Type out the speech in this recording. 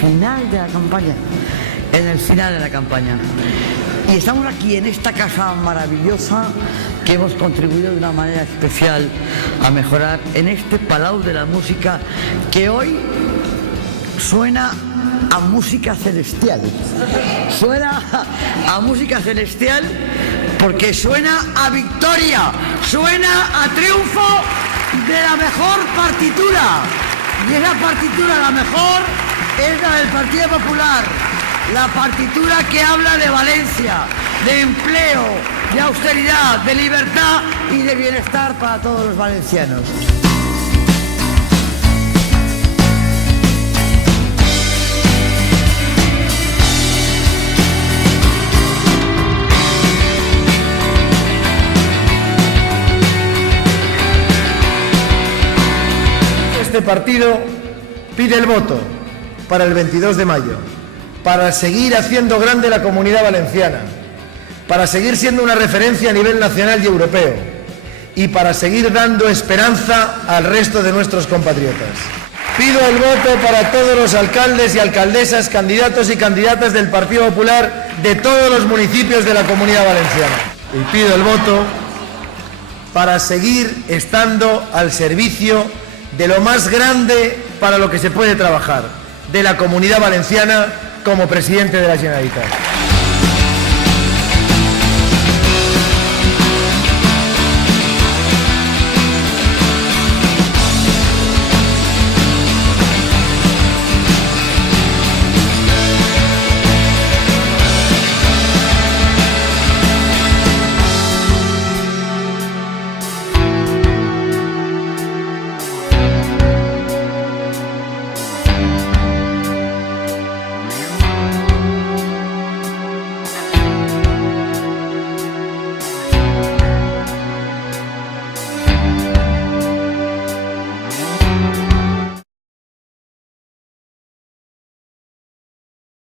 final de la campaña. En el final de la campaña. Y estamos aquí en esta casa maravillosa que hemos contribuido de una manera especial a mejorar en este Palau de la Música que hoy suena a música celestial. Suena a música celestial porque suena a victoria, suena a triunfo de la mejor partitura. Y esa partitura, la mejor, es la del Partido Popular. La partitura que habla de Valencia, de empleo, de austeridad, de libertad y de bienestar para todos los valencianos. Este partido pide el voto para el 22 de mayo, para seguir haciendo grande la Comunidad Valenciana, para seguir siendo una referencia a nivel nacional y europeo y para seguir dando esperanza al resto de nuestros compatriotas. Pido el voto para todos los alcaldes y alcaldesas, candidatos y candidatas del Partido Popular de todos los municipios de la Comunidad Valenciana. Y pido el voto para seguir estando al servicio de lo más grande para lo que se puede trabajar, de la Comunidad Valenciana como presidente de la Generalitat.